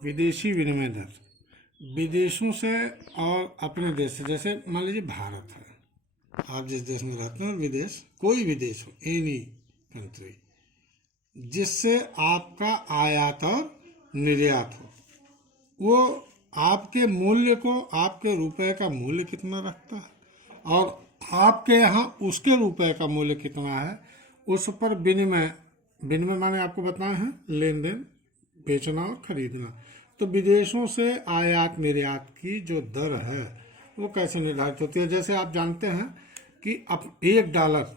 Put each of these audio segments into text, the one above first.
विदेशी विनिमय दर विदेशों से और अपने देश से, जैसे मान लीजिए भारत है, आप जिस देश में रहते हैं और विदेश कोई भी देश हो, एनी कंट्री, जिससे आपका आयात और निर्यात हो, वो आपके मूल्य को, आपके रुपए का मूल्य कितना रखता है और आपके यहाँ उसके रुपए का मूल्य कितना है, उस पर विनिमय, विनिमय माने आपको बताए हैं लेन देन, बेचना और खरीदना। तो विदेशों से आयात निर्यात की जो दर है वो कैसे निर्धारित होती है। जैसे आप जानते हैं कि अब एक डॉलर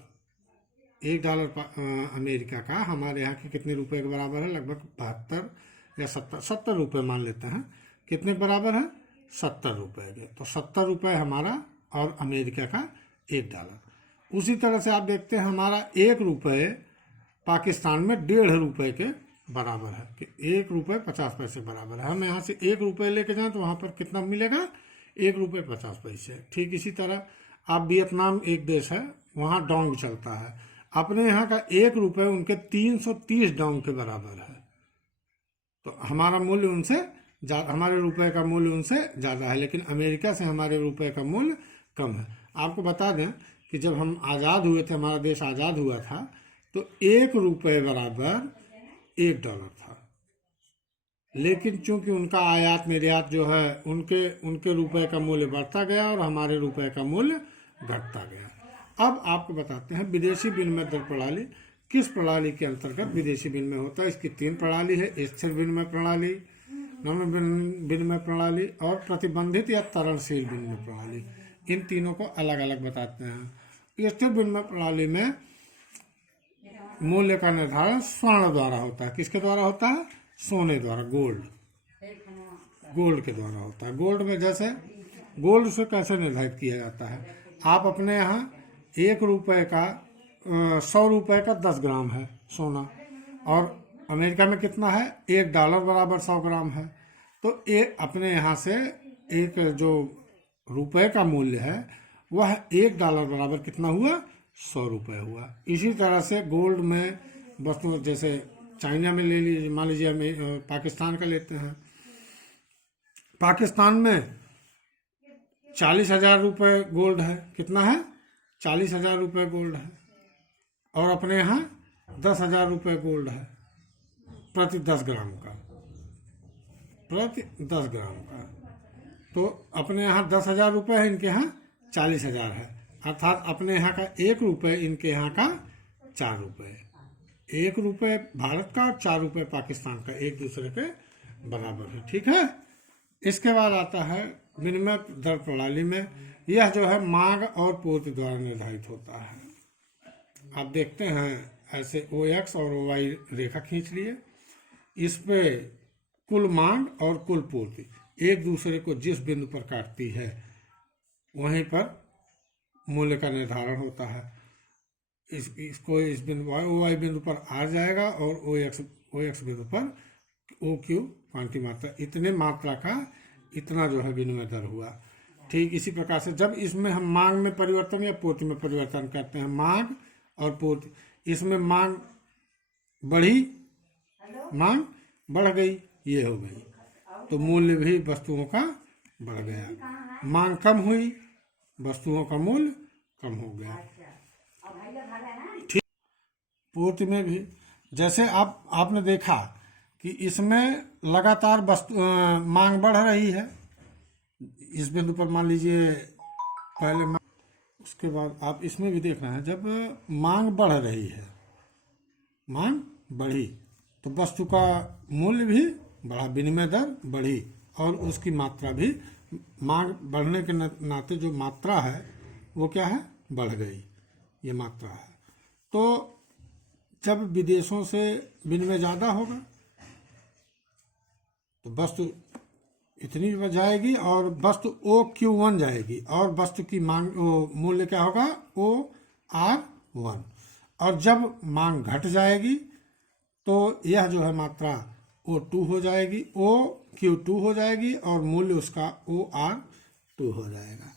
अमेरिका का हमारे यहाँ के कितने रुपए के बराबर है, लगभग 72 या 70 रुपये मान लेते हैं। कितने बराबर है? 70 रुपये के। तो 70 रुपये हमारा और अमेरिका का $1। उसी तरह से आप देखते हैं हमारा 1 रुपये पाकिस्तान में 1.5 रुपये के बराबर है, कि 1 रुपये 50 पैसे बराबर है। हम यहाँ से 1 रुपये लेके जाएं तो वहाँ पर कितना मिलेगा? 1 रुपये 50 पैसे। ठीक इसी तरह आप वियतनाम एक देश है, वहाँ डोंग चलता है, अपने यहाँ का 1 रुपये उनके 330 डोंग के बराबर है। तो हमारा मूल्य उनसे हमारे रुपए का मूल्य उनसे ज़्यादा है, लेकिन अमेरिका से हमारे रुपए का मूल्य कम है। आपको बता दें कि जब हम आज़ाद हुए थे, हमारा देश आज़ाद हुआ था, तो 1 रुपये बराबर $1 था। लेकिन चूंकि उनका आयात निर्यात जो है, उनके रुपए का मूल्य बढ़ता गया और हमारे रुपए का मूल्य घटता गया। अब आपको बताते हैं विदेशी विनिमय दर प्रणाली किस प्रणाली के अंतर्गत विदेशी विनिमय होता है। इसकी 3 प्रणाली है: स्थिर विनिमय प्रणाली, नम्र विनिमय प्रणाली और प्रतिबंधित या तरणशील विनिमय प्रणाली। इन तीनों को अलग अलग बताते हैं। स्थिर विनिमय प्रणाली में मूल्य का निर्धारण स्वर्ण द्वारा होता है। किसके द्वारा होता है? सोने द्वारा, गोल्ड के द्वारा होता है। गोल्ड में जैसे गोल्ड से कैसे निर्धारित किया जाता है, आप अपने यहाँ 1 रुपये का 100 रुपये का 10 ग्राम है सोना, और अमेरिका में कितना है? $1 बराबर 100 ग्राम है। तो अपने यहाँ से एक जो रुपए का मूल्य है वह $1 बराबर कितना हुआ? 100 रुपये हुआ। इसी तरह से गोल्ड में वस्तु, जैसे चाइना में ले लीजिए, मान लीजिए हम पाकिस्तान का लेते हैं, पाकिस्तान में 40,000 रुपये गोल्ड है। कितना है? 40,000 रुपये गोल्ड है। और अपने यहाँ 10,000 रुपये गोल्ड है प्रति 10 ग्राम का, प्रति 10 ग्राम का। तो अपने यहाँ 10,000 रुपये है, इनके यहाँ 40,000 है, अर्थात अपने यहाँ का 1 रुपये, इनके यहाँ का 4 रुपये। 1 रुपये भारत का और 4 रुपये पाकिस्तान का एक दूसरे के बराबर है। ठीक है। इसके बाद आता है विनिमय दर प्रणाली में, यह जो है मांग और पूर्ति द्वारा निर्धारित होता है। आप देखते हैं ऐसे OX और OY रेखा खींच लिए, इस पे कुल मांग और कुल पूर्ति एक दूसरे को जिस बिंदु पर काटती है वहीं पर मूल्य का निर्धारण होता है। इसको इस बिंदु OY बिंदु पर आ जाएगा और OX बिंदु पर OQ क्वांटी मात्रा, इतने मात्रा का इतना जो है विनिमय दर हुआ। ठीक इसी प्रकार से जब इसमें हम मांग में परिवर्तन या पूर्ति में परिवर्तन करते हैं, मांग और पूर्ति, इसमें मांग बढ़ी, मांग बढ़ गई, ये हो गई, तो मूल्य भी वस्तुओं का बढ़ गया। मांग कम हुई, वस्तुओं का मूल्य कम हो गया। ठीक। पूर्ति में भी जैसे आपने देखा कि इसमें लगातार मांग बढ़ रही है। इस बिंदु पर मान लीजिए पहले उसके बाद आप इसमें भी देख रहे हैं, जब मांग बढ़ रही है, मांग बढ़ी तो वस्तु का मूल्य भी बढ़ा, विनिमय दर बढ़ी और उसकी मात्रा भी, मांग बढ़ने के नाते जो मात्रा है वो क्या है? बढ़ गई, ये मात्रा है। तो जब विदेशों से विनिमय ज़्यादा होगा तो वस्तु इतनी जाएगी और वस्तु OQ1 जाएगी, और वस्तु की मांग मूल्य क्या होगा? OR1। और जब मांग घट जाएगी तो यह जो है मात्रा O2 हो जाएगी, OQ2 हो जाएगी और मूल्य उसका OR2 हो जाएगा।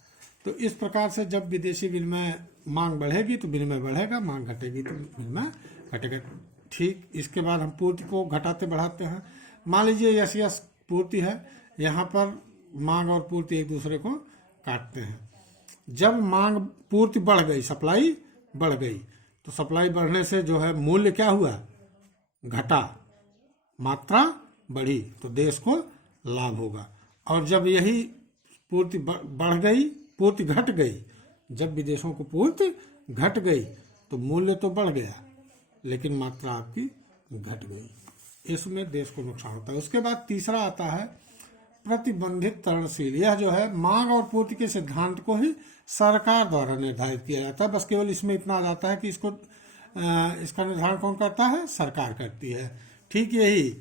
तो इस प्रकार से जब विदेशी विनिमय मांग बढ़ेगी तो विनिमय बढ़ेगा, मांग घटेगी तो विनिमय घटेगा। ठीक। इसके बाद हम पूर्ति को घटाते बढ़ाते हैं। मान लीजिए यस पूर्ति है, यहाँ पर मांग और पूर्ति एक दूसरे को काटते हैं। जब मांग पूर्ति बढ़ गई, सप्लाई बढ़ गई, तो सप्लाई बढ़ने से जो है मूल्य क्या हुआ, घटा, मात्रा बढ़ी, तो देश को लाभ होगा। और जब यही पूर्ति बढ़ गई, पूर्ति घट गई, जब विदेशों को पूर्ति घट गई तो मूल्य तो बढ़ गया लेकिन मात्रा आपकी घट गई, इसमें देश को नुकसान होता है। उसके बाद तीसरा आता है प्रतिबंधित तरणशील। यह जो है मांग और पूर्ति के सिद्धांत को ही सरकार द्वारा निर्धारित किया जाता है। बस केवल इसमें इतना आ जाता है कि इसका निर्धारण कौन करता है, सरकार करती है। ठीक यही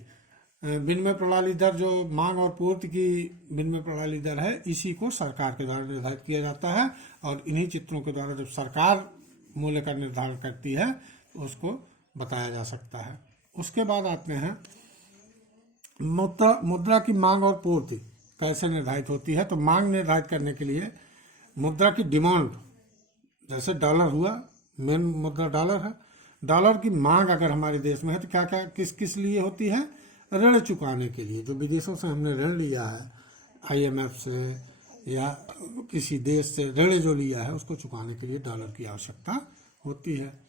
विनिमय प्रणाली दर, जो मांग और पूर्ति की विनिमय प्रणाली दर है, इसी को सरकार के द्वारा निर्धारित किया जाता है। और इन्हीं चित्रों के द्वारा जब सरकार मूल्य का निर्धारण करती है तो उसको बताया जा सकता है। उसके बाद आते हैं मुद्रा की मांग और पूर्ति कैसे निर्धारित होती है। तो मांग निर्धारित करने के लिए मुद्रा की डिमांड, जैसे डॉलर हुआ, मेन मुद्रा डॉलर है, डॉलर की मांग अगर हमारे देश में है तो क्या क्या किस किस लिए होती है, ऋण चुकाने के लिए। जो विदेशों से हमने ऋण लिया है, IMF से या किसी देश से ऋण जो लिया है, उसको चुकाने के लिए डॉलर की आवश्यकता होती है।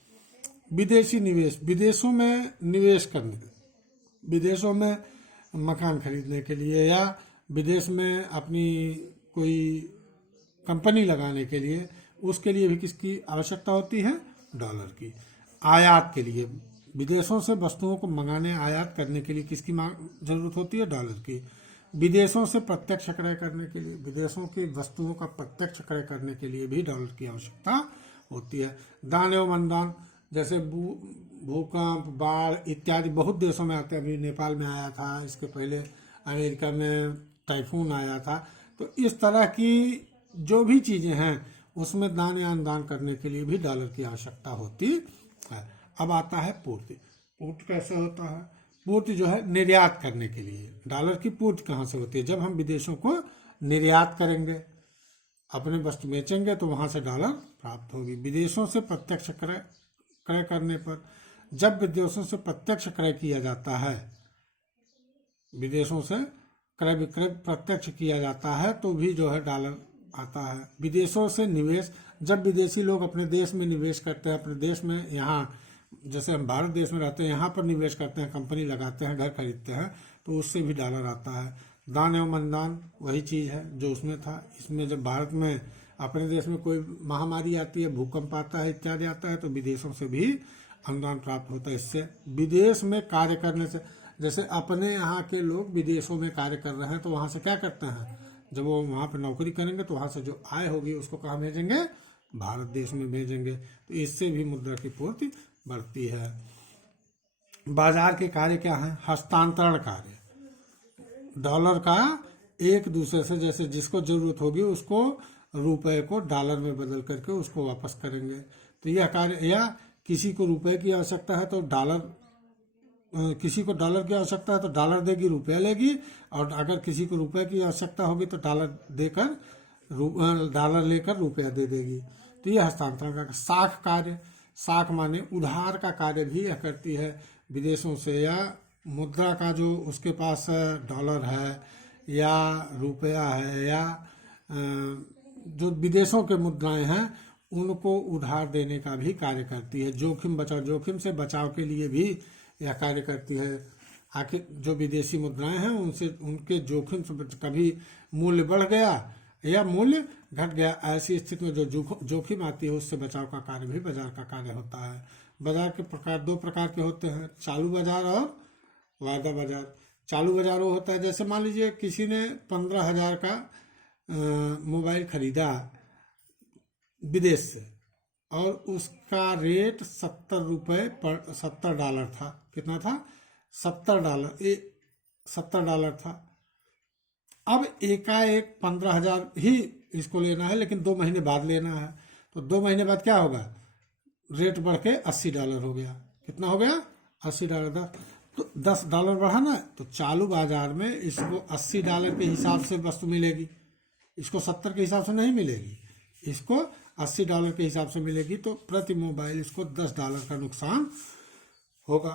विदेशी निवेश, विदेशों में निवेश करने, विदेशों में मकान खरीदने के लिए या विदेश में अपनी कोई कंपनी लगाने के लिए, उसके लिए भी किसकी आवश्यकता होती है, डॉलर की। आयात के लिए, विदेशों से वस्तुओं को मंगाने, आयात करने के लिए किसकी जरूरत होती है, डॉलर की। विदेशों से प्रत्यक्ष क्रय करने के लिए, विदेशों की वस्तुओं का प्रत्यक्ष क्रय करने के लिए भी डॉलर की आवश्यकता होती है। दान एवं अनुदान, जैसे भूकंप, बाढ़ इत्यादि बहुत देशों में आते हैं। अभी नेपाल में आया था, इसके पहले अमेरिका में टाइफून आया था। तो इस तरह की जो भी चीजें हैं उसमें दान या अनुदान करने के लिए भी डॉलर की आवश्यकता होती है। अब आता है पूर्ति। पूर्ति कैसे होता है, पूर्ति जो है निर्यात करने के लिए। डॉलर की पूर्ति कहाँ से होती है, जब हम विदेशों को निर्यात करेंगे, अपने वस्तु बेचेंगे तो वहां से डॉलर प्राप्त होगी। विदेशों से प्रत्यक्ष क्रय करने पर, जब विदेशों से प्रत्यक्ष क्रय किया जाता है, विदेशों से क्रय विक्रय प्रत्यक्ष किया जाता है तो भी जो है डॉलर आता है। विदेशों से निवेश, जब विदेशी लोग अपने देश में निवेश करते हैं, अपने देश में, यहाँ जैसे हम भारत देश में रहते हैं, यहाँ पर निवेश करते हैं, कंपनी लगाते हैं, घर खरीदते हैं, तो उससे भी डॉलर आता है। दान एवं अनुदान वही चीज़ है जो उसमें था। इसमें जब भारत में, अपने देश में कोई महामारी आती है, भूकंप आता है, इत्यादि आता है, तो विदेशों से भी अनुदान प्राप्त होता है। इससे विदेश में कार्य करने से, जैसे अपने यहाँ के लोग विदेशों में कार्य कर रहे हैं तो वहाँ से क्या करते हैं, जब वो वहाँ पर नौकरी करेंगे तो वहाँ से जो आय होगी उसको कहाँ भेजेंगे, भारत देश में भेजेंगे। तो इससे भी मुद्रा की पूर्ति बढ़ती है। बाजार के कार्य क्या है, हस्तांतरण कार्य। डॉलर का एक दूसरे से, जैसे जिसको जरूरत होगी उसको रुपए को डॉलर में बदल करके उसको वापस करेंगे। तो यह कार्य, या किसी को रुपए की आवश्यकता है तो डॉलर, किसी को डॉलर की आवश्यकता है तो डॉलर देगी, रुपया लेगी। और अगर किसी को रुपए की आवश्यकता होगी तो डॉलर लेकर रुपया दे देगी। तो यह हस्तांतरण का। साख कार्य, साख माने उधार का कार्य भी यह करती है विदेशों से, या मुद्रा का जो उसके पास डॉलर है या रुपया है या जो विदेशों के मुद्राएं हैं उनको उधार देने का भी कार्य करती है। जोखिम बचाव, जोखिम से बचाव के लिए भी यह कार्य करती है। आखिर जो विदेशी मुद्राएं हैं उनसे, उनके जोखिम से कभी मूल्य बढ़ गया या मूल्य घट गया, ऐसी स्थिति में जो जोखिम आती है उससे बचाव का कार्य भी बाजार का कार्य होता है। बाजार के प्रकार दो प्रकार के होते हैं, चालू बाजार और वायदा बाजार। चालू बाजार वो होता है, जैसे मान लीजिए किसी ने 15,000 का मोबाइल खरीदा विदेश से और उसका रेट $70 था। कितना था, $70 था। अब एकाएक 15,000 ही इसको लेना है, लेकिन 2 महीने बाद लेना है। तो 2 महीने बाद क्या होगा, रेट बढ़ के $80 हो गया। कितना हो गया, $80। तो $10 बढ़ा ना, तो चालू बाजार में इसको $80 के हिसाब से वस्तु मिलेगी, इसको 70 के हिसाब से नहीं मिलेगी, इसको $80 के हिसाब से मिलेगी। तो प्रति मोबाइल इसको $10 का नुकसान होगा।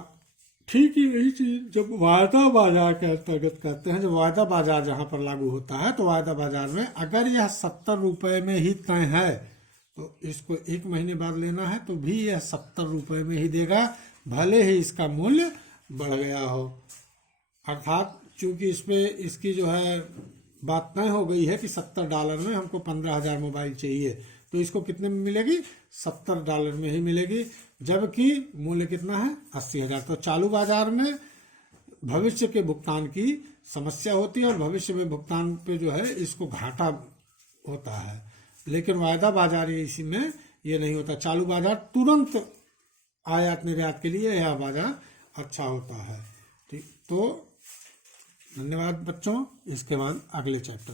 ठीक ही यही चीज जब वायदा बाजार के अंतर्गत कहते हैं, जब वायदा बाजार जहां पर लागू होता है तो वायदा बाजार में अगर यह 70 रुपए में ही तय है तो इसको 1 महीने बाद लेना है तो भी यह 70 रुपए में ही देगा, भले ही इसका मूल्य बढ़ गया हो। अर्थात चूंकि इस पे इसकी जो है बात तय हो गई है कि $70 में हमको 15,000 मोबाइल चाहिए, तो इसको कितने में मिलेगी? $70 में ही मिलेगी, जबकि मूल्य कितना है? 80,000। तो चालू बाजार में भविष्य के भुगतान की समस्या होती है और भविष्य में भुगतान पे जो है इसको घाटा होता है, लेकिन वायदा बाजार इसी में ये नहीं होता। चालू बाजार तुरंत आयात निर्यात के लिए यह बाजार अच्छा होता है। ठीक, तो धन्यवाद बच्चों। इसके बाद अगले चैप्टर